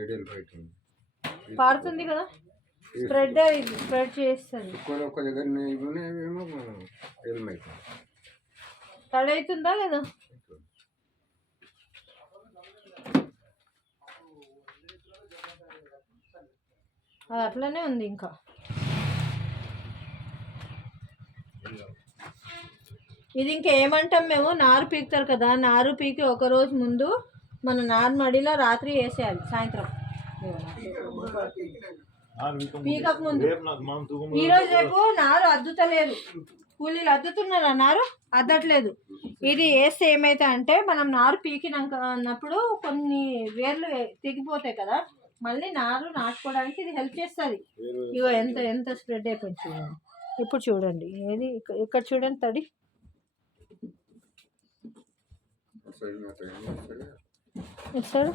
ఏడేళ్ళు బయట ఉంది. పారుతుంది కదా, స్ప్రెడ్ చేస్తుంది. ఒక్క దగ్గర ఏమో ఏమైతుంది, తడవుతుందా లేదా? అది అట్లనే ఉంది. ఇంకా ఇది ఇంకా ఏమంటాం మేము, నారు పీకుతారు కదా, నారు పీకి ఒకరోజు ముందు మన నారు మడిలో రాత్రి వేసేయాలి. సాయంత్రం పీకక ముందు. ఈరోజు రేపు నారు అద్దుతలేదు, కూలీలు అద్దుతున్నారు, నారు అద్దట్లేదు. ఇది వేస్తే ఏమైతే అంటే మనం నారు పీకినాక అన్నప్పుడు కొన్ని వేర్లు తెగిపోతాయి కదా, మళ్ళీ నారు నాటుకోవడానికి ఇది హెల్ప్ చేస్తుంది. ఇగో ఎంత ఎంత స్ప్రెడ్ అయిపోయింది చూడండి. ఇప్పుడు చూడండి, ఏది ఇక్కడ చూడండి తడి. సార్